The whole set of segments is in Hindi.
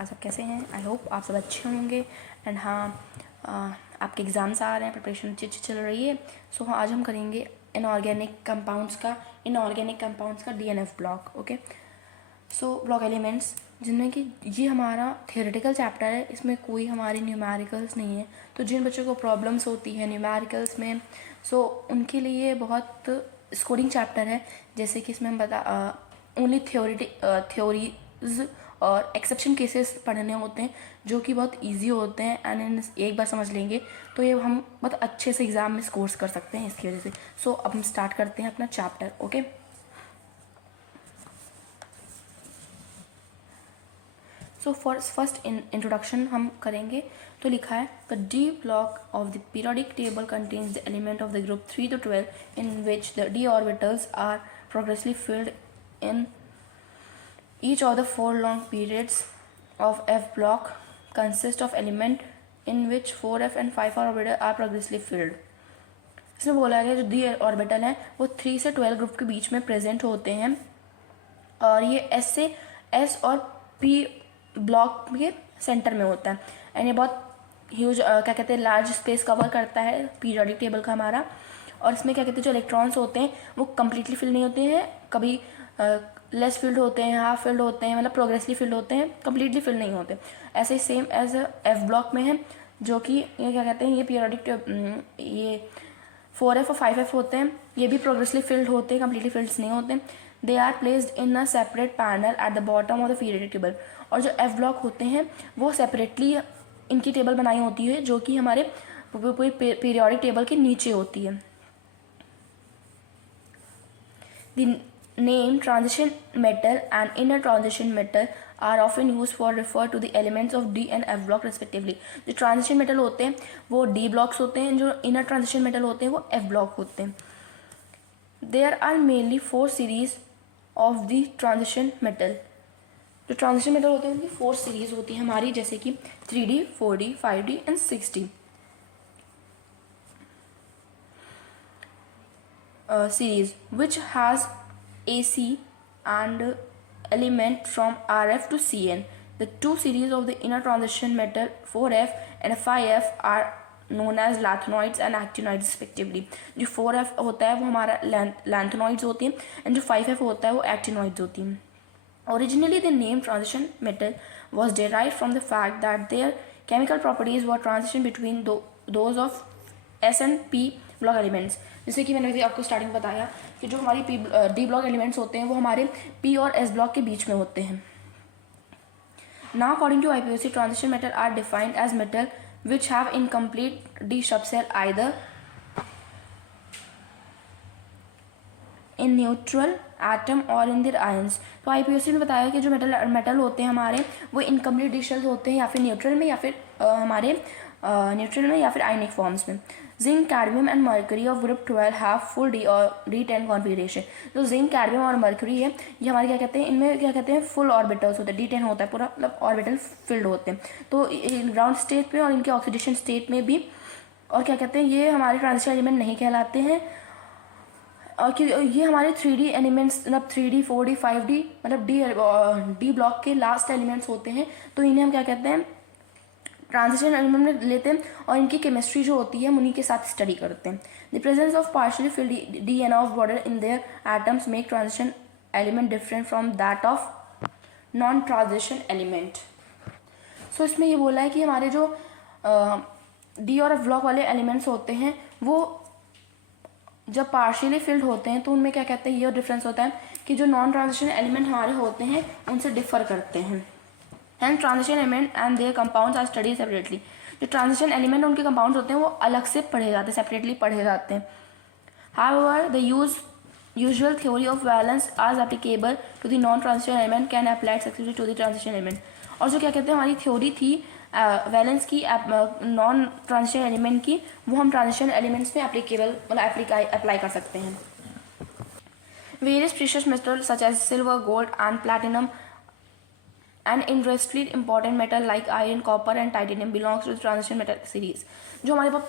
आज आप कैसे हैं? आई होप आप सब अच्छे होंगे। एंड हाँ, आपके एग्ज़ाम्स आ रहे हैं, प्रिपरेशन अच्छी चल रही है। सो हाँ, आज हम करेंगे इनऑर्गेनिक कंपाउंड्स का DNF block. Okay, so block elements, जिनमें कि ये हमारा थियोरेटिकल चैप्टर है, इसमें कोई हमारी न्यूमेरिकल्स नहीं है। तो जिन बच्चों को प्रॉब्लम्स होती है न्यूमेरिकल्स में, सो उनके लिए बहुत स्कोरिंग चैप्टर है। जैसे कि इसमें हम ओनली थ्योरीज और एक्सेप्शन केसेस पढ़ने होते हैं, जो कि बहुत इजी होते हैं। एंड एक बार समझ लेंगे तो ये हम बहुत अच्छे से एग्ज़ाम में स्कोर्स कर सकते हैं इसकी वजह से। सो अब हम स्टार्ट करते हैं अपना chapter. Okay, so first introduction हम करेंगे। तो लिखा है the D block of the periodic table contains the element of the group 3 to 12 in which the d orbitals are progressively filled in each of the 4 long periods of F block consist of element in which 4f and 5 orbital are progressively filled। इसमें बोला गया जो d ऑर्बिटल हैं वो 3 से 12 ग्रुप के बीच में प्रेजेंट होते हैं, और ये S और P ब्लॉक के सेंटर में होता है। एंड ये बहुत ह्यूज क्या कहते हैं लार्ज स्पेस कवर करता है पीरियोडिक टेबल का हमारा। और इसमें क्या कहते हैं जो इलेक्ट्रॉन्स होते हैं वो कम्प्लीटली फिल नहीं होते हैं, कभी लेस फिल्ड होते हैं, हाफ फिल्ड होते हैं, मतलब प्रोग्रेसली फिल्ड होते हैं, कम्प्लीटली फिल नहीं होते। ऐसे ही सेम एज F ब्लॉक में है, जो कि ये क्या कहते हैं ये पीरियोडिक ये 4f और 5f होते हैं, ये भी प्रोग्रेसली फिल्ड होते हैं, कम्प्लीटली फिल्ड नहीं होते। They are placed in a separate panel at the bottom of the periodic table. और जो F ब्लॉक होते हैं वो सेपरेटली इनकी टेबल बनाई होती है, जो कि हमारे पूरी पीरियोडिक टेबल के नीचे होती है। The name transition metal and inner transition metal are often used for refer to the elements of D and F block respectively। जो transition metal होते हैं वो D blocks होते हैं, जो inner transition metal होते हैं वो F block होते हैं। There are mainly 4 series of the transition metal। जो transition metal होते हैं उनकी 4 series होती है हमारी, जैसे कि 3D, 4D, 5D and 6D series, which has AC and element from RF to CN। The 2 series of the inner transition metal 4F and 5F are known as lanthanoids and actinoids respectively। जो 4F होता है वो हमारा lanthanoids होती हैं, and जो 5F होता है वो actinoids होती हैं। Originally the name transition metal was derived from the fact that their chemical properties were transition between those of S and P block elements. जैसे कि मैंने आपको स्टार्टिंग बताया कि जो हमारी D ब्लॉक एलिमेंट्स होते हैं वो हमारे P और S ब्लॉक के बीच में होते हैं। Now according to IPOC transition metal are defined as metal which have incomplete D subshell either in neutral atom और इन देयर आयंस। तो IPOC ने बताया कि जो मेटल होते हैं हमारे वो इनकम्प्लीट डी शेल्स होते हैं, या फिर न्यूट्रल में, या फिर हमारे न्यूट्रल में, या फिर आयनिक फॉर्म्स में। Zinc, cadmium and mercury of group 12 have full D और D10 कॉन्फिगरेशन। जो जिंक, कैडमियम और मर्करी है ये हमारे क्या कहते हैं, इनमें क्या कहते हैं फुल ऑर्बिटल्स होते हैं, D10 होता है पूरा, मतलब ऑर्बिटल फिल्ड होते हैं। तो ग्राउंड स्टेट पे और इनके ऑक्सीडेशन स्टेट में भी, और क्या कहते हैं ये हमारे ट्रांजिशन एलिमेंट नहीं कहलाते हैं, और कि ये हमारे 3D एलिमेंट्स, मतलब 3D, 4D, 5D, मतलब D ब्लॉक के लास्ट एलिमेंट्स होते हैं। तो इन्हें हम क्या कहते हैं ट्रांजिशन एलिमेंट में लेते हैं, और इनकी केमिस्ट्री जो होती है हम उन्हीं के साथ स्टडी करते हैं। The presence of partially field D and F border in their atoms make transition element different from that of non transition element. So इसमें ये बोला है कि हमारे जो D और F ब्लॉक वाले एलिमेंट्स होते हैं वो जब पार्शियली फिल्ड होते हैं तो उनमें क्या कहते हैं ये डिफरेंस होता है कि जो नॉन ट्रांजिशन एलिमेंट हमारे होते हैं उनसे डिफर करते हैं। And transition element and their compounds are study separately. जो ट्रांजिशन एलिमेंट उनके कंपाउंड्स होते हैं वो अलग से पढ़े जाते हैं, सेपरेटली पढ़े जाते हैं। However the usual theory of valence as applicable to the non transition element can apply successfully to the transition element। और जो क्या कहते हैं हमारी थ्योरी थी वैलेंस की नॉन ट्रांजिशन एलिमेंट की, वो हम ट्रांजिशन एलिमेंट्स में एप्लीकेबल मतलब अप्लाई कर सकते हैं। Various precious metals such as silver, gold and platinum and industrially important metal like iron, copper and titanium belongs to the transition metal series। जो हमारे पास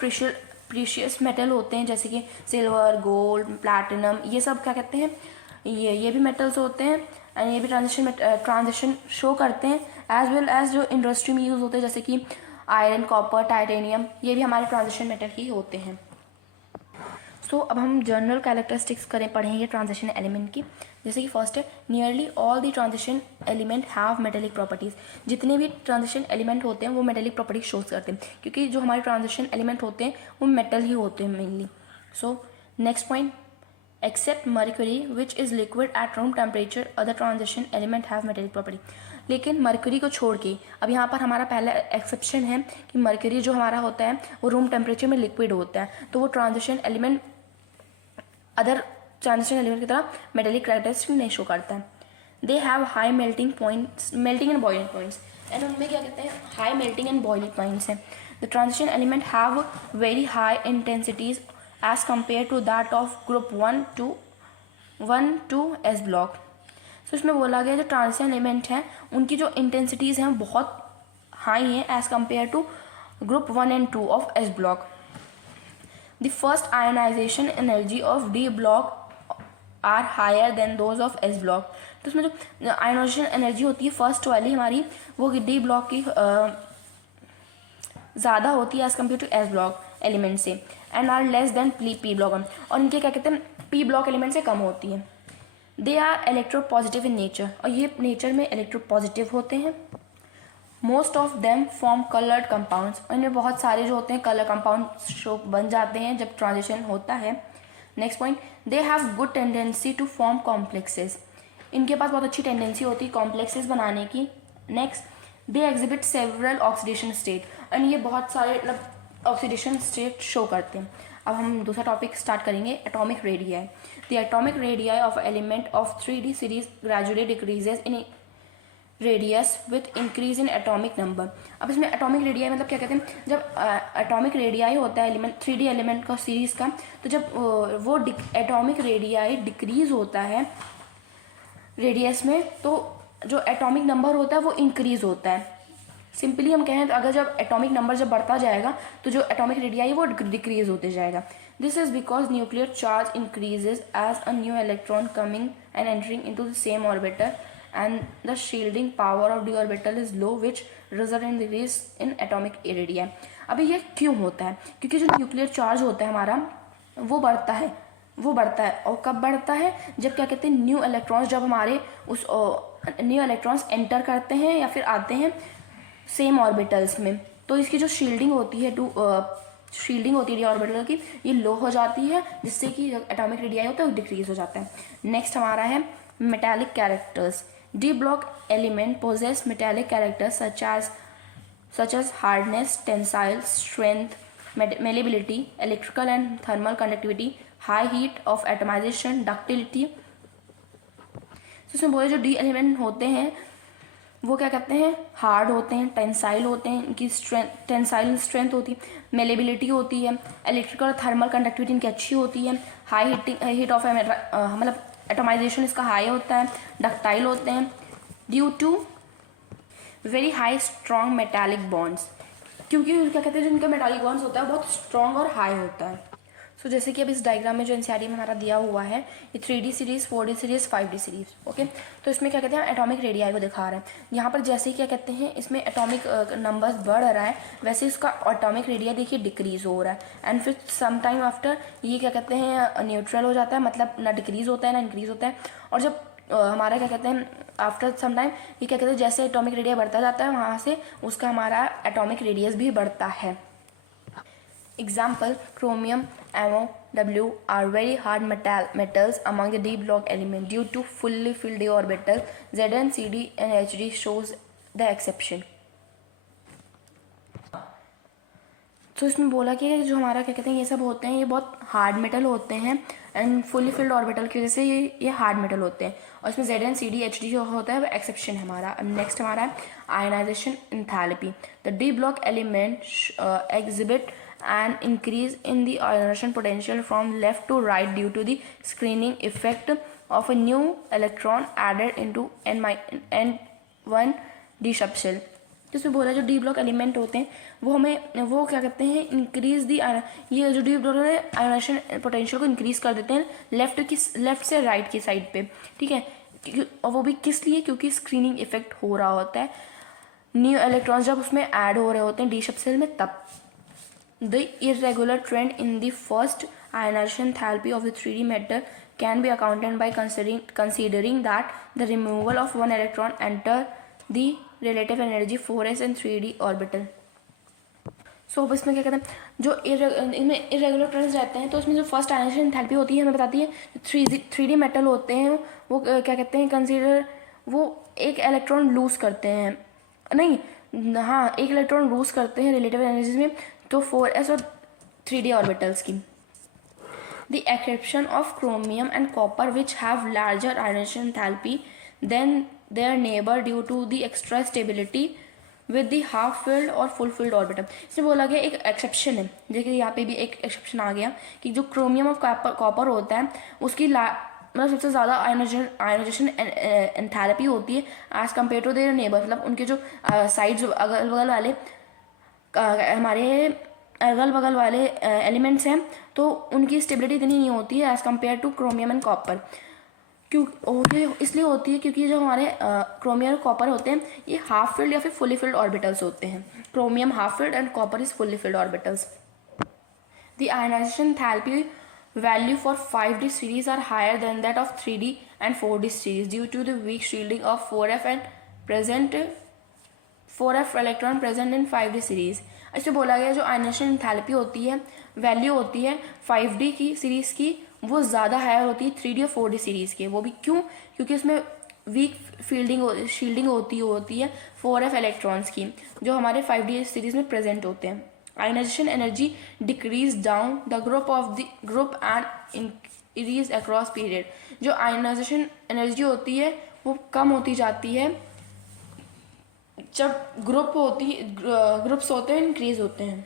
प्रीशियस मेटल होते हैं जैसे कि सिल्वर, गोल्ड, प्लैटिनम, ये सब क्या कहते हैं ये भी मेटल्स होते हैं, एंड ये भी ट्रांजिशन शो करते हैं एज वेल एज जो इंडस्ट्री में यूज़ होते हैं जैसे कि आयरन, कॉपर, टाइटेनियम, ये भी हमारे ट्रांजिशन मेटल ही होते हैं। सो अब हम जनरल कैरेक्टरिस्टिक्स पढ़ेंगे ट्रांजिशन एलिमेंट की। जैसे कि फर्स्ट है, nearly all the transition element have metallic properties. जितने भी ट्रांजिशन एलिमेंट होते हैं वो मेटेलिक प्रॉपर्टीज शोज करते हैं, क्योंकि जो हमारे ट्रांजिशन एलिमेंट होते हैं वो मेटल ही होते हैं mainly. So next point, except mercury which is liquid at room temperature other transition element have metallic property. लेकिन मर्क्यूरी को छोड़ के, अब यहाँ पर हमारा पहला एक्सेप्शन है कि मर्क्यूरी जो हमारा होता है वो रूम टेम्परेचर में लिक्विड होता है, तो वो transition element other transition element की तरह मेटेलिक कैरेक्टरिस्टिक नहीं शो करता है। They have high melting points, melting and boiling points, and उनमें क्या कहते हैं, high melting and boiling points हैं। The transition element have very high intensities as compare to that of group 1 to S block. So इसमें बोला गया जो ट्रांजिशन एलिमेंट हैं उनकी जो इंटेंसिटीज़ हैं बहुत हाई हैं as compare to group 1 and 2 of S block. The first ionization energy of D block are higher than those of S block। तो इसमें जो आयोनाइजेशन एनर्जी होती है फर्स्ट वाली हमारी वो D ब्लॉक की ज़्यादा होती है as compare to S block element से, and are less than P block, और इनके क्या कहते हैं P ब्लॉक एलिमेंट से कम होती है। They are electropositive in nature, और ये नेचर में इलेक्ट्रोपॉजिटिव होते हैं। Most of them form coloured compounds, इनमें बहुत सारे जो होते हैं कलर कंपाउंड शो बन जाते हैं जब ट्रांजिशन होता है। Next point, they have good tendency to form complexes, इनके पास बहुत अच्छी टेंडेंसी होती है कॉम्प्लेक्सेस बनाने की। Next, they exhibit several oxidation state, and ये बहुत सारे मतलब ऑक्सीडेशन स्टेट शो करते हैं। अब हम दूसरा टॉपिक स्टार्ट करेंगे, atomic radii. The atomic radii of element of 3D series gradually decreases in radius with increase in atomic number. अब इसमें एटॉमिक रेडियाई मतलब क्या कहते हैं, जब एटॉमिक रेडियाई होता है एलिमेंट 3D एलिमेंट का सीरीज़ का, तो जब वो एटॉमिक रेडियाई डिक्रीज होता है रेडियस में, तो जो एटॉमिक नंबर होता है वो इंक्रीज होता है। सिंपली हम कहें तो अगर जब एटॉमिक नंबर जब बढ़ता जाएगा तो जो एटॉमिक रेडियाई वो डिक्रीज होते जाएगा। This is because nuclear charge increases as a new electron coming and entering into the same orbital and the shielding power of d orbital is low which result in decrease in atomic radii। अभी ये क्यों होता है, क्योंकि जो न्यूक्लियर चार्ज होता है हमारा वो बढ़ता है और कब बढ़ता है, जब क्या कहते हैं न्यू इलेक्ट्रॉन्स, जब हमारे उस न्यू इलेक्ट्रॉन्स एंटर करते हैं या फिर आते हैं सेम ऑर्बिटल्स में, तो इसकी जो शील्डिंग होती है डी ऑर्बिटल की, ये लो हो जाती है, जिससे कि एटॉमिक रेडियाई होता है वो डिक्रीज हो जाता है। नेक्स्ट हमारा है metallic characters. D block element possess metallic characters such as hardness, tensile strength, malleability, electrical and thermal conductivity, high heat of atomization, ductility। तो इसमें बोले जो D एलिमेंट होते हैं वो क्या कहते हैं, हार्ड होते हैं, टेंसाइल होते हैं, इनकी टेंसाइल स्ट्रेंथ होती है, मेलेबिलिटी होती है, इलेक्ट्रिकल और थर्मल कंडक्टिविटी इनकी अच्छी होती है, हाई हीट ऑफ मतलब एटोमाइजेशन इसका हाई होता है, डक्टाइल होते हैं, due to very high strong metallic bonds, क्योंकि क्या कहते हैं जो इनका मेटालिक बॉन्ड्स होता है बहुत स्ट्रॉन्ग और हाई होता है। सो जैसे कि अब इस डायग्राम में जो एनसीईआरटी में हमारा दिया हुआ है ये 3D series, 4D series, 5D series, okay. तो इसमें क्या कहते हैं एटॉमिक रेडियाई को दिखा रहे हैं। यहाँ पर जैसे ही क्या कहते हैं इसमें एटॉमिक नंबर्स बढ़ रहा है वैसे इसका एटॉमिक रेडियाई देखिए डिक्रीज़ हो रहा है, एंड फिर सम टाइम आफ्टर ये क्या कहते हैं न्यूट्रल हो जाता है, मतलब ना डिक्रीज़ होता है ना इंक्रीज़ होता है। और जब हमारा क्या कहते हैं आफ्टर सम टाइम ये क्या कहते हैं जैसे एटॉमिक रेडियाई बढ़ता जाता है वहाँ से उसका हमारा एटॉमिक रेडियस भी बढ़ता है। Example, chromium, MoW are very hard metals among the d block element due to fully filled d orbital. Zn, Cd and Hd shows the exception। तो इसमें बोला कि जो हमारा क्या कहते हैं ये सब होते हैं ये बहुत हार्ड मेटल होते हैं, एंड फुली फिल्ड ऑर्बिटल की वजह से ये हार्ड मेटल होते हैं, और इसमें Zn, Cd, Hd जो होता है वो एक्सेप्शन है हमारा। नेक्स्ट हमारा है ionisation enthalpy. The D block element exhibit and increase in the ionization potential from left to right due to the screening effect of a new electron added into N1 d subshell। जिसमें बोला जो डी ब्लॉक एलिमेंट होते हैं वो क्या कहते हैं इंक्रीज दी, ये जो डी ब्लॉक है आयोनाइजेशन पोटेंशियल को इंक्रीज कर देते हैं लेफ्ट से राइट की साइड पे, ठीक है। और वो भी किस लिए, क्योंकि स्क्रीनिंग इफेक्ट हो रहा होता है न्यू इलेक्ट्रॉन्स जब उसमें ऐड हो रहे होते हैं डी सबसेल में तब। The irregular trend in the first ionisation enthalpy of the 3D metal can be accounted by considering that the removal of one electron enter the relative energy 4s and 3D orbital. सो अब इसमें क्या कहते हैं, जो इनमें इरेगुलर ट्रेंड्स रहते हैं तो इसमें जो फर्स्ट आयनाइजेशन एंथैल्पी होती है हमें बताती है 3D मेटल होते हैं वो क्या कहते हैं कंसीडर, वो एक इलेक्ट्रॉन लूज करते हैं, नहीं हाँ एक इलेक्ट्रॉन लूज करते हैं रिलेटिव एनर्जीज में, तो 4s और 3D ऑर्बिटल्स की। The exception of chromium and copper which have larger ionization enthalpy than their neighbor due to the extra stability with the half filled और full filled orbital। इसमें बोला गया एक एक्सेप्शन है, देखिए यहाँ पे भी एक एक्सेप्शन आ गया कि जो क्रोमियम और कॉपर होता है उसकी मतलब सबसे ज़्यादा आयोनाइजेशन एंथैल्पी होती है as compare to their neighbour, मतलब उनके जो साइड्स अगल बगल वाले हमारे अगल बगल वाले एलिमेंट्स हैं तो उनकी स्टेबिलिटी इतनी नहीं होती है as compare two chromium and copper. क्यों होती है? इसलिए होती है क्योंकि जो हमारे क्रोमियम और कॉपर होते हैं ये हाफ फिल्ड या फिर फुली फिल्ड ऑर्बिटल्स होते हैं। Chromium half filled and copper is fully filled orbitals. The ionisation enthalpy value for 5D series are higher than that of 3D and 4D series due to the weak shielding of 4f and present 4f electron present in 5D series। इसमें बोला गया जो आयनाइजेशन एंथैल्पी होती है वैल्यू होती है 5D की सीरीज़ की वो ज़्यादा हायर होती है 3D और 4D सीरीज़ के। वो भी क्यों? क्योंकि उसमें वीक शील्डिंग होती है 4f इलेक्ट्रॉन्स की जो हमारे 5D सीरीज़ में प्रेजेंट होते हैं। Ionization energy decrease down the group and increase across period। जो आयनाइजेशन एनर्जी होती है वो कम होती जाती है जब ग्रुप्स होते हैं इंक्रीज होते हैं,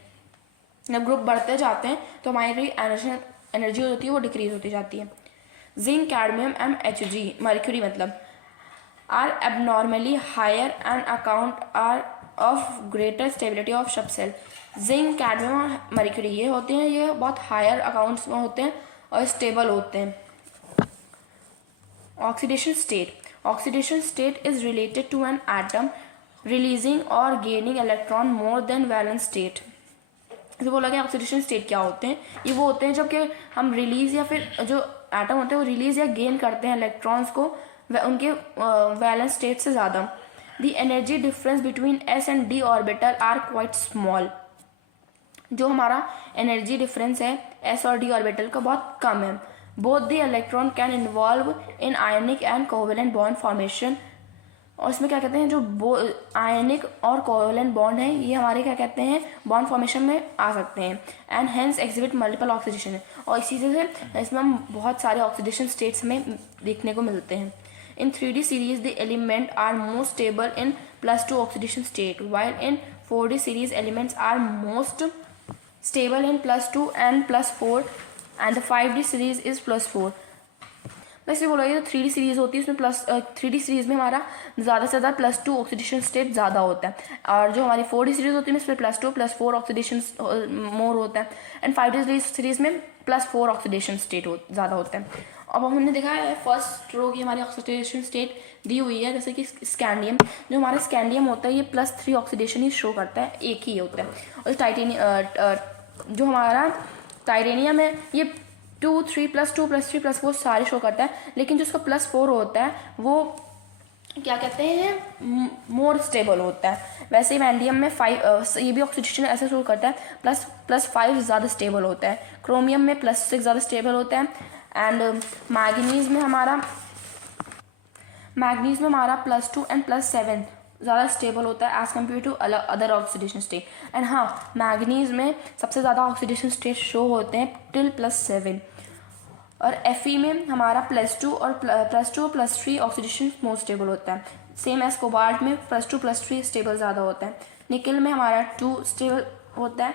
जब ग्रुप बढ़ते जाते हैं तो हमारी आयनाइजेशन एनर्जी होती है वो डिक्रीज होती जाती है। Zinc cadmium and Hg mercury मतलब are abnormally higher and account are of greater stability of subshell. Zinc cadmium और मर्क्यूरी ये होते हैं, ये बहुत हायर अकाउंट्स में होते हैं और स्टेबल होते हैं। Oxidation state is related to an atom releasing और gaining electron more than valence state. जो बोला गया ऑक्सीडेशन स्टेट क्या होते हैं, ये वो होते हैं जब कि हम रिलीज या फिर जो एटम होते हैं वो रिलीज या गेन करते हैं इलेक्ट्रॉन्स को उनके वैलेंस स्टेट से ज़्यादा। The energy difference between s and d orbital are quite small. जो हमारा एनर्जी डिफरेंस है s और d ऑर्बिटल का बहुत कम है। Both the electron can involve in ionic and covalent bond formation. और इसमें क्या कहते हैं जो आयनिक और कोवेलेंट बॉन्ड है ये हमारे क्या कहते हैं बॉन्ड फॉर्मेशन में आ सकते हैं and hence exhibit multiple oxidation. और इसी से इसमें हम बहुत सारे ऑक्सीडेशन स्टेट्स में देखने को मिलते हैं। In 3D series, the elements are most stable in +2 oxidation state, while in 4D series, elements are most stable in +2 and +4, and the 5D series is +4। वैसे बोला गया 3D सीरीज होती है उसमें 3D सीरीज में हमारा ज़्यादा से ज़्यादा +2 ऑक्सीडेशन स्टेट ज़्यादा होता है, और जो हमारी 4D सीरीज होती है उसमें +2 +4 ऑक्सीडेशन मोर होता है, एंड 5D सीरीज में +4 ऑक्सीडेशन स्टेट ज़्यादा होता है। अब हमने देखा है फर्स्ट रो की हमारी ऑक्सीडेशन स्टेट दी हुई है, जैसे कि स्कैंडियम, जो हमारा स्कैंडियम होता है ये +3 ऑक्सीडेशन ही शो करता है, एक ही होता है। और टाइटेनियम जो हमारा टाइटेनियम है ये 2 3 +2 +3 +4 सारे शो करता है, लेकिन जो उसका +4 होता है वो क्या कहते हैं मोर स्टेबल होता है। वैसे ही वैंडियम में 5 ये भी ऑक्सीडेशन ऐसे शो करता है +5 ज़्यादा स्टेबल होता है। क्रोमियम में +6 ज़्यादा स्टेबल होता है, एंड मैग्नीज में हमारा +2 एंड +7 ज़्यादा स्टेबल होता है as compare to other oxidation state. And हाँ मैग्नीज में सबसे ज़्यादा ऑक्सीडेशन स्टेट शो होते हैं टिल +7, और Fe में हमारा +2 और +3 ऑक्सीडेशन मोस्ट स्टेबल होता है। सेम एज कोबाल्ट में +2 +3 स्टेबल ज़्यादा होता है। निकल में हमारा 2 स्टेबल होता है,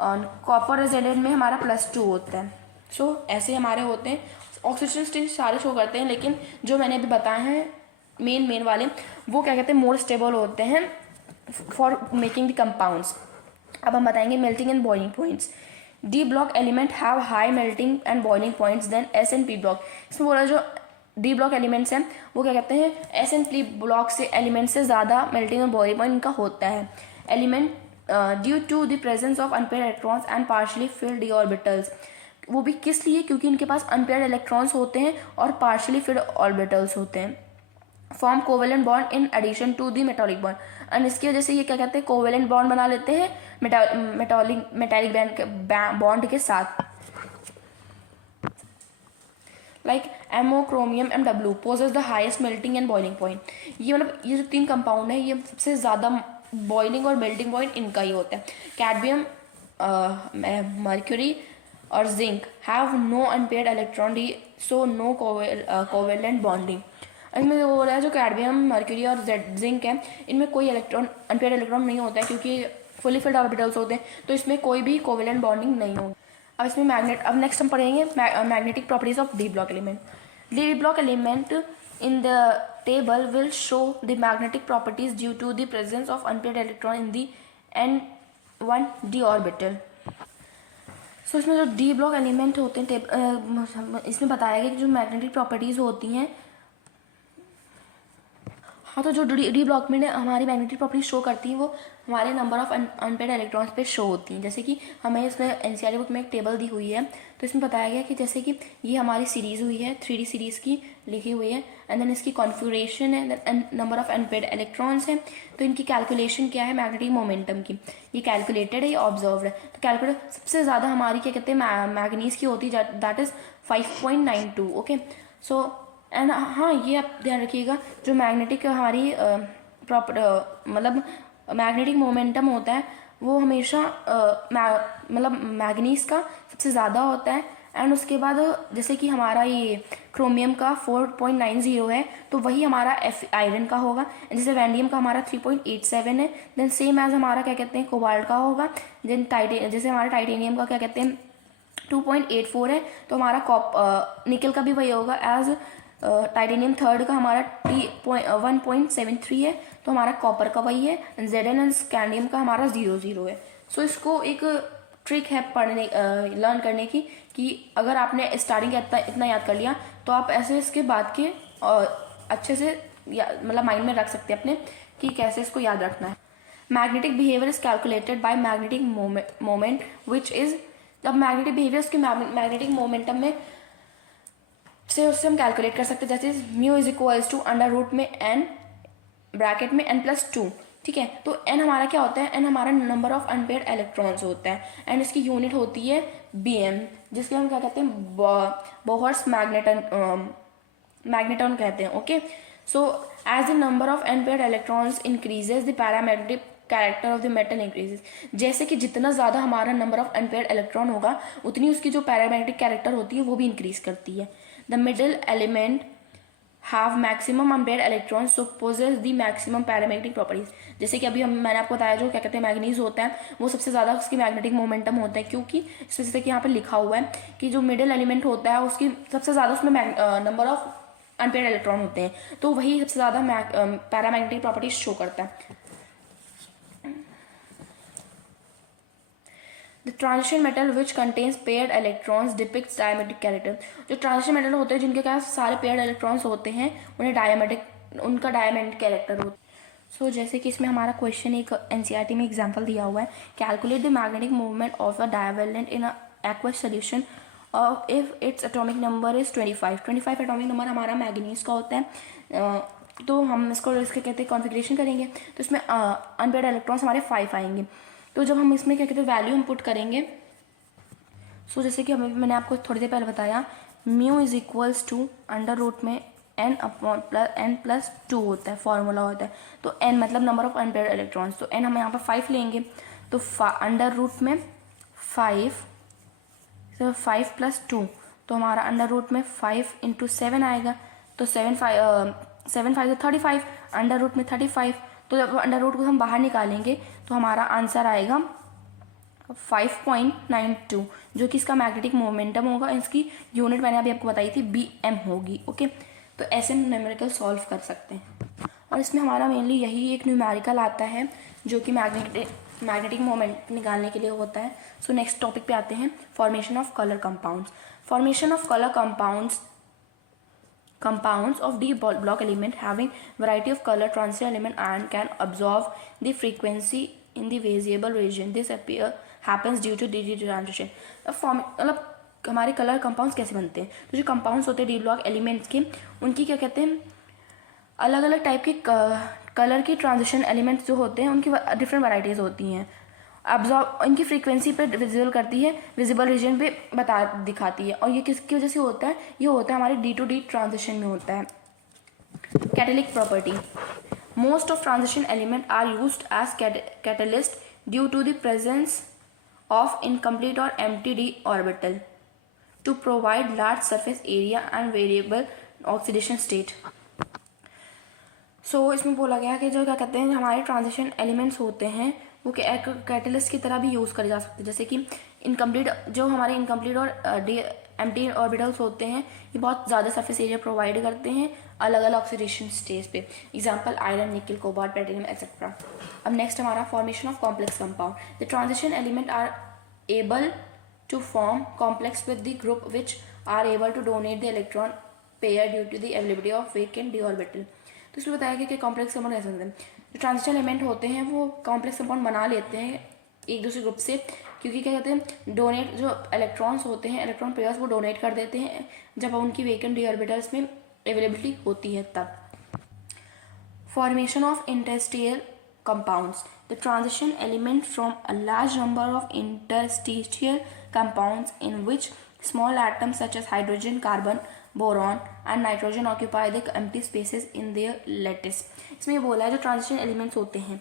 और कॉपर रेजिडेंट में हमारा +2 होता है। सो ऐसे हमारे होते हैं ऑक्सीडेशन स्टेट सारे शो करते हैं, लेकिन जो मैंने अभी बताए हैं मेन वाले वो क्या कहते हैं मोर स्टेबल होते हैं फॉर मेकिंग द कंपाउंड्स। अब हम बताएंगे melting and boiling points. D block element have high melting and boiling points than S and P block. इसमें बोला जो डी ब्लॉक एलिमेंट्स हैं वो क्या कहते हैं, एस एंड पी ब्लॉक से एलिमेंट से ज़्यादा मेल्टिंग और बॉइलिंग पॉइंट इनका होता है। Element due to the presence of unpaired electrons and partially filled D orbitals, वो भी किस लिए, क्योंकि इनके पास अनपेयर्ड इलेक्ट्रॉन्स होते हैं और पार्शियली फिल्ड ऑर्बिटल्स होते हैं। Form covalent bond in addition to the metallic bond, and इसकी वजह से ये क्या कहते हैं, कोवेलेंट बॉन्ड बना लेते हैं मेटालिक बॉन्ड के साथ। Like MO chromium MW possess the highest melting and boiling point, ये मतलब ये जो 3 कंपाउंड है ये सबसे ज़्यादा बॉइलिंग और मेल्टिंग पॉइंट इनका ही होता है। कैडमियम, मर्क्यूरी और zinc have no unpaired electron D, so no covalent bonding. इनमें वो हो रहा है जो कैडमियम, मर्क्यूरी और जिंक है, इनमें कोई इलेक्ट्रॉन अनपेयर्ड इलेक्ट्रॉन नहीं होता है क्योंकि फुली फिल्ड ऑर्बिटल्स होते हैं, तो इसमें कोई भी कोवेलेंट बॉन्डिंग नहीं होगी। अब इसमें अब नेक्स्ट हम पढ़ेंगे magnetic properties of D block element. D block element in the table will show the magnetic properties due to the presence of unpaired electron in the N1 d orbital. So इसमें जो डी ब्लॉक एलिमेंट होते हैं इसमें बताया गया कि जो मैग्नेटिक प्रॉपर्टीज होती हैं, हाँ, तो जो डी ब्लॉक में हमारी मैग्नेटिक प्रॉपर्टी शो करती है वो हमारे नंबर ऑफ अनपेयर्ड इलेक्ट्रॉन्स पे शो होती हैं। जैसे कि हमें इसमें एनसीईआरटी बुक में एक टेबल दी हुई है, तो इसमें बताया गया कि जैसे कि ये हमारी सीरीज़ हुई है 3D सीरीज़ की लिखी हुई है, एंड देन इसकी कॉन्फ़िगरेशन है and number of unpaired electrons हैं, तो इनकी कैलकुलेशन क्या है मैग्नेटिक मोमेंटम की, ये कैलकुलेटेड है, ये ऑब्जर्व्ड है। तो कैलकुलेट सबसे ज़्यादा हमारी क्या कहते हैं मैग्नीज की होती है, that is 5.92। Okay, so and हाँ, ये आप ध्यान रखिएगा जो मैग्नेटिक हमारी मतलब मैग्नेटिक मोमेंटम होता है वो हमेशा मतलब मैग्नीज का सबसे ज़्यादा होता है, एंड उसके बाद जैसे कि हमारा ये क्रोमियम का 4.90 है, तो वही हमारा आयरन का होगा, जैसे वैंडियम का हमारा 3.87 है, देन सेम एज हमारा क्या कहते हैं कोबाल्ट का होगा, देन जैसे हमारा टाइटेनियम का क्या कहते हैं 2.84 है, तो हमारा निकल का भी वही होगा एज टाइटेनियम थर्ड का हमारा 1.73 है, तो हमारा कॉपर का वही है, Zn एंड स्कैंडियम का हमारा 0.0 है। सो इसको एक ट्रिक है पढ़ने लर्न करने की कि अगर आपने स्टार्टिंग इतना याद कर लिया तो आप ऐसे इसके बाद के अच्छे से मतलब माइंड में रख सकते हैं अपने कि कैसे इसको याद रखना है। Magnetic behaviour is calculated by magnetic moment which is, जब मैग्नेटिक बिहेवियर उसके मैग्नेटिक मोमेंटम में से उससे हम कैलकुलेट कर सकते हैं, जैसे mu is equals to under root में n ब्रैकेट में n+2, ठीक है। तो n हमारा क्या होता है, n हमारा नंबर ऑफ अनपेयर्ड इलेक्ट्रॉन्स होता है, एंड इसकी यूनिट होती है bm, जिसके हम क्या कहते हैं बोहर्स मैग्नेटॉन कहते हैं। Okay, so as the number of unpaired electrons increases the paramagnetic character of the metal increases, जैसे कि जितना ज़्यादा हमारा नंबर ऑफ अनपेयर्ड इलेक्ट्रॉन होगा उतनी उसकी जो पैरामैग्नेटिक कैरेक्टर होती है वो भी इंक्रीज करती है। The middle element have maximum unpaired electrons so possess the maximum paramagnetic properties, जैसे कि अभी मैंने आपको बताया जो क्या कहते हैं मैग्नीज होता है वो सबसे ज़्यादा उसकी मैग्नेटिक मोमेंटम होता है, क्योंकि इसमें जैसे कि यहाँ पे लिखा हुआ है कि जो मिडल एलिमेंट होता है उसकी सबसे ज़्यादा उसमें नंबर ऑफ अनपेयर्ड इलेक्ट्रॉन होते हैं, तो वही सबसे ज़्यादा पैरामैग्नेटिक प्रॉपर्टीज शो करता है। The transition metal which contains paired electrons depicts diametric character, जो ट्रांजिशन मेटल होते हैं जिनके पास सारे पेयर्ड इलेक्ट्रॉन्स होते हैं उन्हें उनका डायमेंट कैरेक्टर होता है। सो जैसे कि इसमें हमारा क्वेश्चन एक एनसीईआरटी में एग्जांपल दिया हुआ है, calculate the magnetic movement of a divalent in a aqueous solution और if its atomic number is 25 atomic number हमारा मैग्नीज का होता है, तो हम इसके कहते हैं कॉन्फिगरेशन करेंगे तो इसमें अनपेयर्ड इलेक्ट्रॉन्स हमारे 5 आएंगे। तो जब हम इसमें क्या कहते हैं वैल्यू हम पुट करेंगे, सो जैसे कि मैंने आपको थोड़ी देर पहले बताया mu is equals to under root में n+2 होता है, फॉर्मूला होता है, तो n मतलब नंबर ऑफ अनपेयर्ड इलेक्ट्रॉन्स, तो n हम यहाँ पर 5 लेंगे, तो अंडर रूट में 5 +2, तो हमारा अंडर रूट में 5 × 7 आएगा, तो 7 5 35, अंडर रूट में 35, तो जब अंडर रूट को हम बाहर निकालेंगे तो हमारा आंसर आएगा 5.92, जो कि इसका मैग्नेटिक मोमेंटम होगा। इसकी यूनिट मैंने अभी आपको बताई थी bm होगी। ओके, तो ऐसे हम न्यूमेरिकल सॉल्व कर सकते हैं, और इसमें हमारा मेनली यही एक न्यूमेरिकल आता है जो कि मैग्नेटिक मोमेंट निकालने के लिए होता है। सो नेक्स्ट टॉपिक पे आते हैं, formation of colour compounds. Formation of colour compounds Compounds of d block element having variety of color transition element and can absorb the frequency in the visible region. This happens due to d transition. मतलब हमारे कलर कंपाउंड्स कैसे बनते हैं? तो जो कंपाउंड्स होते हैं डी ब्लॉक एलिमेंट्स के, उनकी क्या कहते हैं, अलग अलग टाइप के कलर के ट्रांजिशन एलिमेंट्स जो होते हैं उनकी डिफरेंट वैराइटीज़ होती हैं. अब्जॉर्ब इनकी फ्रीक्वेंसी पे विजिबल करती है, विजिबल रीजन पे दिखाती है. और ये किसकी वजह से होता है? ये होता है हमारे डी टू डी ट्रांजिशन में होता है. Catalytic property. Most of transition element are used as catalyst due to the presence of incomplete और empty D orbital to provide large surface area and variable oxidation state. So इसमें बोला गया कि जो क्या कहते हैं हमारे ट्रांजिशन एलिमेंट्स होते हैं वो कैटलिस्ट की तरह भी यूज़ करे जा सकते हैं. जैसे कि इनकम्प्लीट जो हमारे इनकम्प्लीट और एम्प्टी ऑर्बिटल्स होते हैं ये बहुत ज़्यादा सरफेस एरिया प्रोवाइड करते हैं अलग अलग ऑक्सीडेशन स्टेज पे. Example iron, nickel, cobalt, platinum etcetera. अब नेक्स्ट हमारा formation of complex compound. The transition element are able to form complex with the group which are able to donate the electron pair due to the ability of vacant D orbital. तो इसमें बताया गया कि कॉम्प्लेक्स कंपाउंड कैसे बनते हैं. जो ट्रांजिशन एलिमेंट होते हैं वो कॉम्प्लेक्स कंपाउंड बना लेते हैं एक दूसरे ग्रुप से, क्योंकि क्या कहते हैं डोनेट जो इलेक्ट्रॉन्स होते हैं, इलेक्ट्रॉन पेयर्स, वो डोनेट कर देते हैं जब उनकी वेकेंट डी ऑर्बिटल्स में अवेलेबिलिटी होती है तब. Formation of interstitial compounds. The transition element from a large number of interstitial compounds in which small atoms such as hydrogen, carbon, boron and nitrogen occupy the empty spaces in their lattice. इसमें ये बोला है जो ट्रांजिशन एलिमेंट्स होते हैं,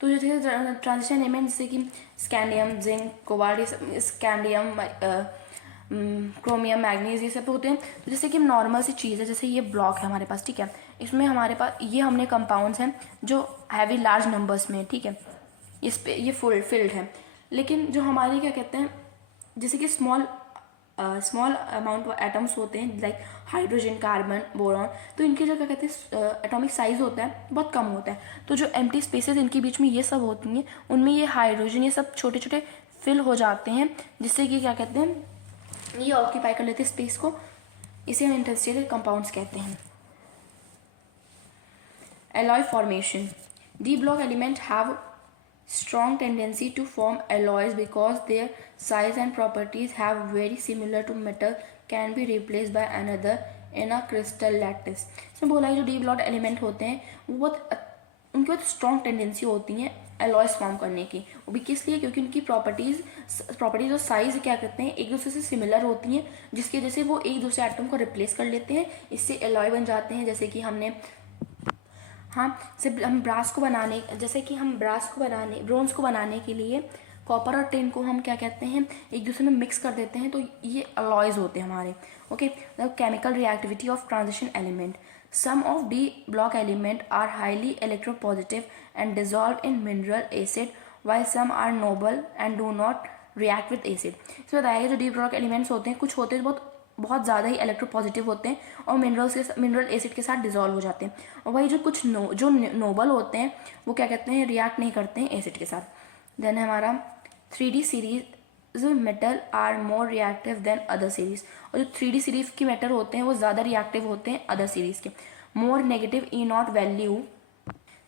तो जो थे ट्रांजिशन एलिमेंट्स जैसे कि scandium, zinc, cobalt, scandium, chromium, manganese, ये सब होते हैं. तो जैसे कि नॉर्मल सी चीज़ है, जैसे ये ब्लॉक है हमारे पास, ठीक है, इसमें हमारे पास ये हमने कंपाउंड्स हैं जो हैवी लार्ज नंबर्स में, ठीक है, इस पे ये फुल फिल्ड है. लेकिन जो हमारे क्या कहते हैं जैसे कि स्मॉल अमाउंट ऑफ एटम्स होते हैं लाइक हाइड्रोजन, कार्बन, बोरॉन, तो इनके जो क्या कहते हैं एटॉमिक साइज होता है बहुत कम होता है. तो जो एम्प्टी स्पेसेस इनके बीच में ये सब होती हैं उनमें ये हाइड्रोजन ये सब छोटे छोटे फिल हो जाते हैं, जिससे कि क्या कहते हैं ये ऑक्यूपाई कर लेते हैं स्पेस को. इसे हम इंटरस्टिशियल कंपाउंड्स कहते हैं. Alloy formation. D block element have strong tendency to form alloys because their size and properties have very similar to metal can be replaced by another in a crystal lattice. इसमें बोला है जो डी ब्लॉक एलिमेंट होते हैं वो उनकी बहुत स्ट्रॉन्ग टेंडेंसी होती है एलॉयस फॉर्म करने की. वो भी किस लिए? क्योंकि उनकी प्रॉपर्टीज और साइज क्या कहते हैं एक दूसरे से सिमिलर होती हैं, जिसकी वजह से वो एक दूसरे एटम को रिप्लेस कर लेते हैं, इससे एलॉय बन जाते हैं. जैसे कि हमने सिर्फ हम ब्रास को बनाने ब्रोंज को बनाने के लिए कॉपर और टिन को हम क्या कहते हैं एक दूसरे में मिक्स कर देते हैं, तो ये अलॉयज होते हैं हमारे. Okay, chemical reactivity of transition element. Some of D block element are highly electropositive and dissolve in mineral acid while some are noble and do not react with acid. इसमें बताया जो डी ब्लॉक एलिमेंट्स होते हैं कुछ होते हैं बहुत ज़्यादा ही इलेक्ट्रोपॉजिटिव होते हैं और मिनरल एसिड के साथ डिजॉल्व हो जाते हैं. और वही जो कुछ नोबल होते हैं वो क्या कहते हैं रिएक्ट नहीं करते हैं एसिड के साथ. देन हमारा 3D series metal are more reactive than other series. और जो 3D सीरीज के मेटल होते हैं वो ज़्यादा रिएक्टिव होते हैं अदर सीरीज के. More negative E0 value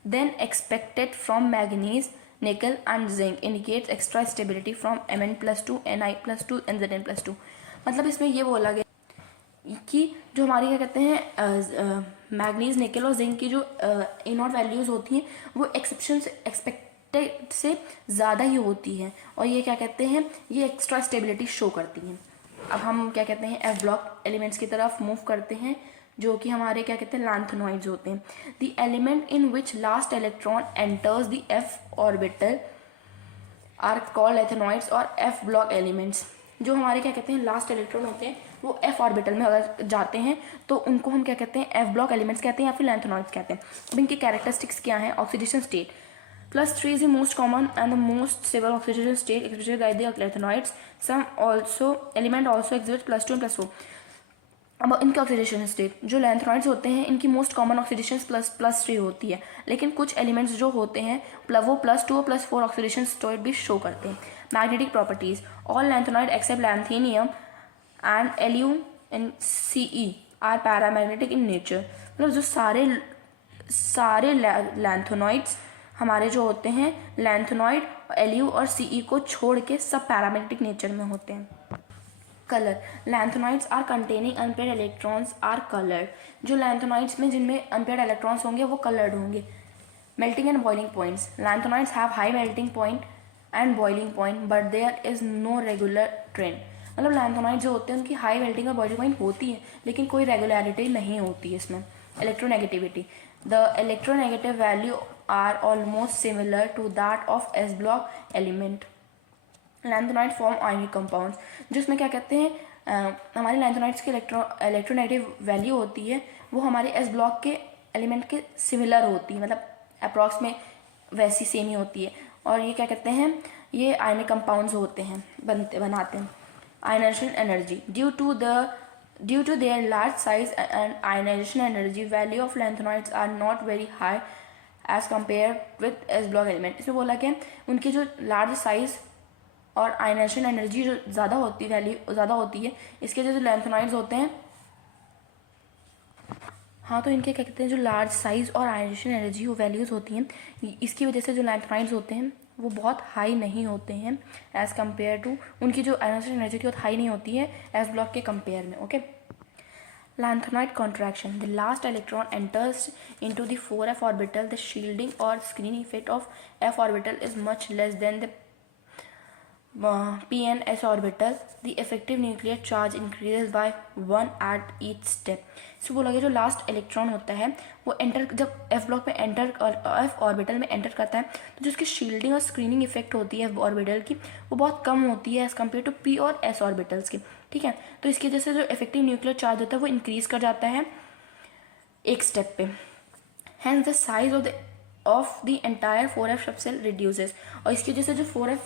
then expected from manganese, निकल and zinc indicates extra stability from Mn+2, Ni+2 and Zn+2. मतलब इसमें ये बोला गया कि जो हमारी क्या कहते हैं मैग्नीज, निकल और जिंक की जो E0 वैल्यूज़ होती हैं वो एक्सपेक्टेड से ज़्यादा ही होती हैं, और ये क्या कहते हैं ये एक्स्ट्रा स्टेबिलिटी शो करती हैं. अब हम क्या कहते हैं एफ ब्लॉक एलिमेंट्स की तरफ मूव करते हैं जो कि हमारे क्या कहते हैं लैंथेनॉइड्स होते हैं. The element in which last electron enters the F orbital are called lanthanoids और एफ ब्लॉक एलिमेंट्स. जो हमारे क्या कहते हैं लास्ट इलेक्ट्रॉन होते हैं वो एफ ऑर्बिटल में अगर जाते हैं तो उनको हम क्या कहते हैं एफ ब्लॉक एलिमेंट्स कहते हैं या फिर लैंथेनॉइड्स कहते हैं. अब इनकी कैरेक्टरिस्टिक्स क्या हैं? Oxidation state +3 is the most common and the most stable oxidation state expressed by the lanthanoids. Some also element also exist +2 and +4. अब इनके ऑक्सीडेशन स्टेट जो लैंथेनॉइड्स होते हैं इनकी मोस्ट कॉमन ऑक्सीडेशन +3 होती है, लेकिन कुछ एलिमेंट्स जो होते हैं वो +2 और +4 ऑक्सीडेशन स्टेट भी शो करते हैं. Magnetic properties. All lanthanoid except lanthanum and LuCe are paramagnetic in nature, मतलब जो सारे लैंथेनॉइड्स हमारे जो होते हैं, लैंथेनॉइड, Lu और Ce को छोड़ के सब पैरामैग्नेटिक नेचर में होते हैं। Colour, lanthanoids are containing unpaired electrons are coloured, जो लैंथेनॉइड्स में जिनमें अनपेयर्ड इलेक्ट्रॉन्स होंगे वो कलर्ड होंगे। Melting and boiling points, lanthanoids have high melting point and boiling point but there is no regular trend, मतलब लैंथेनॉइड जो होते हैं उनकी हाई मेल्टिंग और बॉइलिंग पॉइंट होती है लेकिन कोई रेगुलरिटी नहीं होती है इसमें। Electronegativity, the electronegative value are almost similar to that of S block element. Lanthanoid form ionic compounds, जिसमें क्या कहते हैं हमारे लैंथेनॉइड्स की इलेक्ट्रोनेगेटिव वैल्यू होती है वो हमारे एस ब्लॉक के एलिमेंट के सिमिलर होती है, मतलब अप्रॉक्स में वैसी सेम ही होती है। और ये क्या कहते हैं, ये आयनिक कंपाउंड्स होते हैं, बनाते हैं। Ionisation energy, due to their large size and ionisation energy value of lanthanoids are not very high as compare with S block element. इसमें बोला कि उनकी जो लार्ज साइज और आयनाइजेशन एनर्जी जो ज़्यादा होती है, वैल्यू ज़्यादा होती है, इसके जो लैंथेनॉइड्स होते हैं, हाँ तो इनके क्या कहते हैं जो लार्ज साइज और आयनाइजेशन एनर्जी वो वैल्यूज़ होती हैं, इसकी वजह से जो लैंथेनॉइड्स होते हैं वो बहुत हाई नहीं होते हैं एज़ कम्पेयर टू, उनकी जो आयनाइजेशन एनर्जी थी बहुत हाई नहीं होती है एस ब्लॉक के कंपेयर में। Okay, lanthanide contraction, the last electron enters into the 4f orbital. The shielding or screening effect of f orbital is much less than the p and s orbital. The effective nuclear charge increases by 1 at each step. इससे बोला गया जो लास्ट इलेक्ट्रॉन होता है वो जब एफ ब्लॉक में एफ ऑर्बिटल में एंटर करता है तो जो उसकी शील्डिंग और स्क्रीनिंग इफेक्ट होती है एफ ऑर्बिटल की वो बहुत कम होती है एज़ कम्पेयर टू पी और एस ऑर्बिटल्स की। ठीक है, तो इसकी वजह से जो इफेक्टिव न्यूक्लियर चार्ज होता है वो इंक्रीज कर जाता है एक स्टेप पे। Hence the size of the entire 4f subshell reduces, और इसकी वजह से जो 4f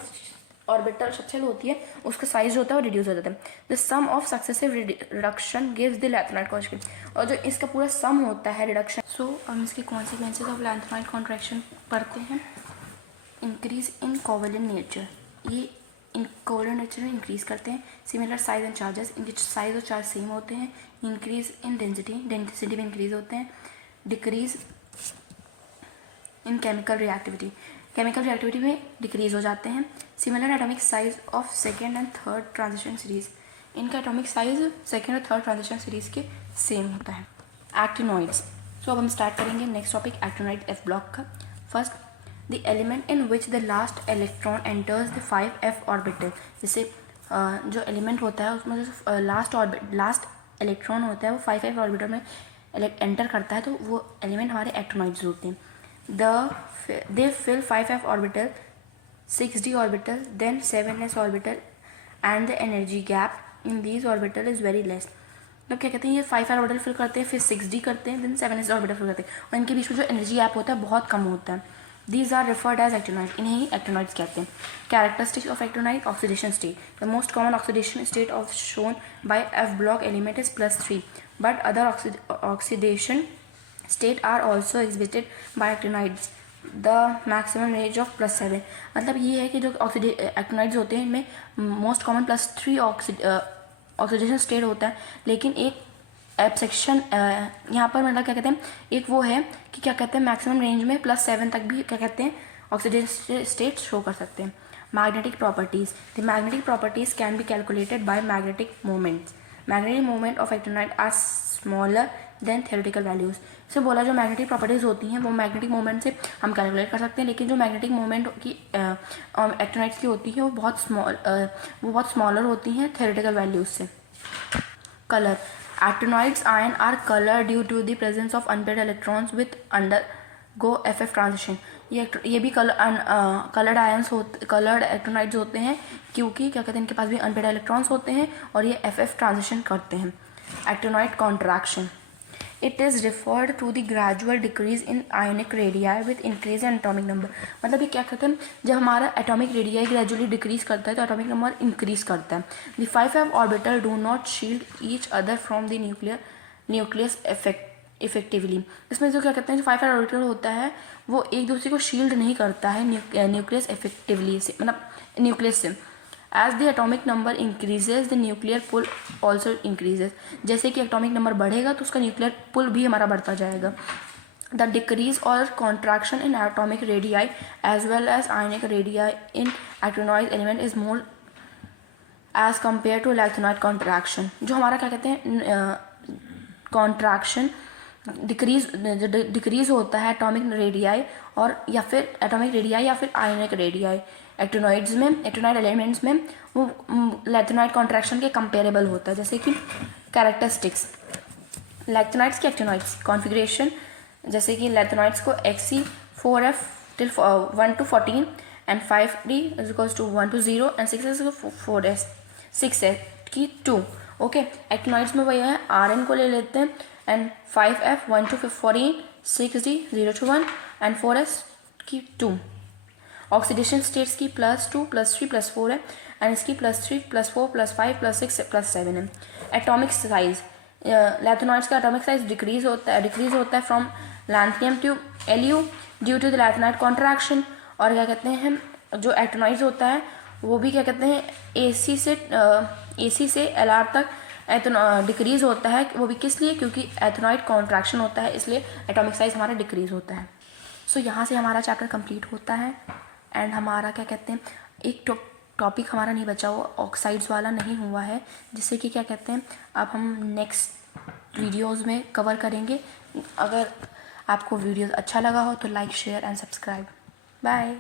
ऑर्बिटल सबसेल होती है उसका साइज जो होता है वो रिड्यूस हो जाता है। The sum of successive reduction gives the lanthanoid contraction, और जो इसका पूरा सम होता है रिडक्शन। सो हम इसके कॉन्सिक्वेंसेज ऑफ लैंथेनॉइड कॉन्ट्रैक्शन पढ़ते हैं। इंक्रीज इन कोवेलेंट नेचर, ये इन कोवेलेंट नेचर में इंक्रीज करते हैं। सिमिलर साइज एंड चार्जेस, इनके साइज और चार्ज सेम होते हैं। इंक्रीज इन डेंसिटी में इंक्रीज होते हैं। डिक्रीज इन केमिकल रिएक्टिविटी में डिक्रीज हो जाते हैं। Similar atomic size of second and third transition series, इनका एटॉमिक साइज सेकेंड और थर्ड ट्रांजिशन सीरीज के सेम होता है। एक्टिनॉइड्स, सो अब हम स्टार्ट करेंगे next topic actinoid F block का। First, the element in which the last electron enters the 5f orbital, जैसे जो एलिमेंट होता है उसमें जो लास्ट इलेक्ट्रॉन होता है वो 5f ऑर्बिटल में एंटर करता है तो वो एलिमेंट हमारे एक्टिनॉइड्स होते हैं। They fill 5f orbital, 6d orbital, then 7s orbital, and the energy gap in these orbital is very less. मतलब क्या कहते हैं, ये 5f ऑर्बिटल फिल करते हैं, फिर 6d करते हैं, then 7s ऑर्बिटल फिल करते हैं, और इनके बीच में जो एनर्जी गैप होता है बहुत कम होता है। These are referred as actinoids, इन्हें ही एक्टिनॉइड्स कहते हैं। Characteristics of actinide, oxidation state. The most common oxidation state of shown by f block element is +3, but other oxidation state are also exhibited by actinides. The maximum range of +7, मतलब ये है कि जो एक्टिनाइड्स होते हैं इनमें मोस्ट कॉमन +3 ऑक्सीडेशन स्टेट होता है, लेकिन एक एब्सेक्शन यहाँ पर मतलब क्या कहते हैं, एक वो है कि क्या कहते हैं मैक्सिमम रेंज में +7 तक भी क्या कहते हैं ऑक्सीडेशन स्टेट शो कर सकते हैं। Magnetic properties, the magnetic properties can be calculated by magnetic moments. Magnetic moment of actinide are smaller than theoretical values. इसमें बोला जो मैग्नेटिक प्रॉपर्टीज होती हैं वो मैग्नेटिक मोमेंट से हम कैलकुलेट कर सकते हैं, लेकिन जो मैग्नेटिक मोमेंट की एक्टिनाइड्स की होती है वो बहुत स्मॉलर होती हैं थ्योरेटिकल वैल्यूज से। Colour, actinoids ion are colour due to the presence of unpaired electrons with undergo FF transition. ये भी कलर्ड आयंस कलर्ड एक्टिनॉइड्स होते हैं क्योंकि क्या कहते हैं इनके पास भी अनपेयर्ड इलेक्ट्रॉन्स होते हैं और ये FF ट्रांजिशन करते हैं। Actinoid contraction, it is referred to the gradual decrease in ionic radii with increase in atomic number. मतलब ये क्या कहते हैं, जब हमारा एटॉमिक रेडियाई ग्रेजुअली डिक्रीज करता है तो एटॉमिक नंबर इंक्रीज करता है। The 5f orbital do not shield each other from the nucleus effectively. इसमें जो क्या कहते हैं जो 5f ऑर्बिटल होता है वो एक दूसरे को शील्ड नहीं करता है न्यूक्लियस इफेक्टिवली से, मतलब न्यूक्लियस से। As the atomic number increases the nuclear pull also increases, जैसे कि एटॉमिक नंबर बढ़ेगा तो उसका न्यूक्लियर पुल भी हमारा बढ़ता जाएगा. द डिक्रीज और contraction in atomic radii as well as ionic radii in actinoid element is more as compare to lanthanide contraction. जो हमारा क्या कहते हैं कॉन्ट्रैक्शन डिक्रीज होता है एटॉमिक रेडियाई और या फिर एटॉमिक रेडियाई या फिर आयनिक रेडियाई एक्टिनॉइड्स में, एक्टिनॉइड एलिमेंट्स में, वो इलेक्ट्रॉनाइट कॉन्ट्रैक्शन के कंपेरेबल होता है. जैसे कि कैरेक्टरिस्टिक्स इलेक्ट्रॉनाइट्स की एक्टिनॉइड्स कॉन्फिगरेशन, जैसे कि इलेक्ट्रॉनाइट्स को Xe4f till 1 to 14 and 5d is equals to 1 to 0 and 6 is 4s 6s की 2. ओके, एक्टिनॉइड्स में वही है Rn को ले लेते हैं and 5f 1 to 14, 6d 0 to 1 and 4s की 2. ऑक्सीडेशन स्टेट्स की +2 +3 +4 है एंड इसकी +3 +4 +5 +6 +7 है. एटॉमिक साइज लैथेनॉइड्स का एटॉमिक साइज डिक्रीज होता है from lanthanum to Lu due to the lanthanide contraction. और क्या कहते हैं जो एक्टिनॉइड्स होता है वो भी क्या कहते हैं AC से Lr तक डिक्रीज होता है. वो भी किस लिए? क्योंकि एथेनॉइड कॉन्ट्रैक्शन होता है, इसलिए एटॉमिक साइज हमारा डिक्रीज होता है. सो यहाँ से हमारा चैप्टर कंप्लीट होता है एंड हमारा क्या कहते हैं एक टॉपिक हमारा नहीं बचा हुआ, ऑक्साइड्स वाला नहीं हुआ है, जिससे कि क्या कहते हैं अब हम नेक्स्ट वीडियोस में कवर करेंगे. अगर आपको वीडियोस अच्छा लगा हो तो like share and subscribe. Bye.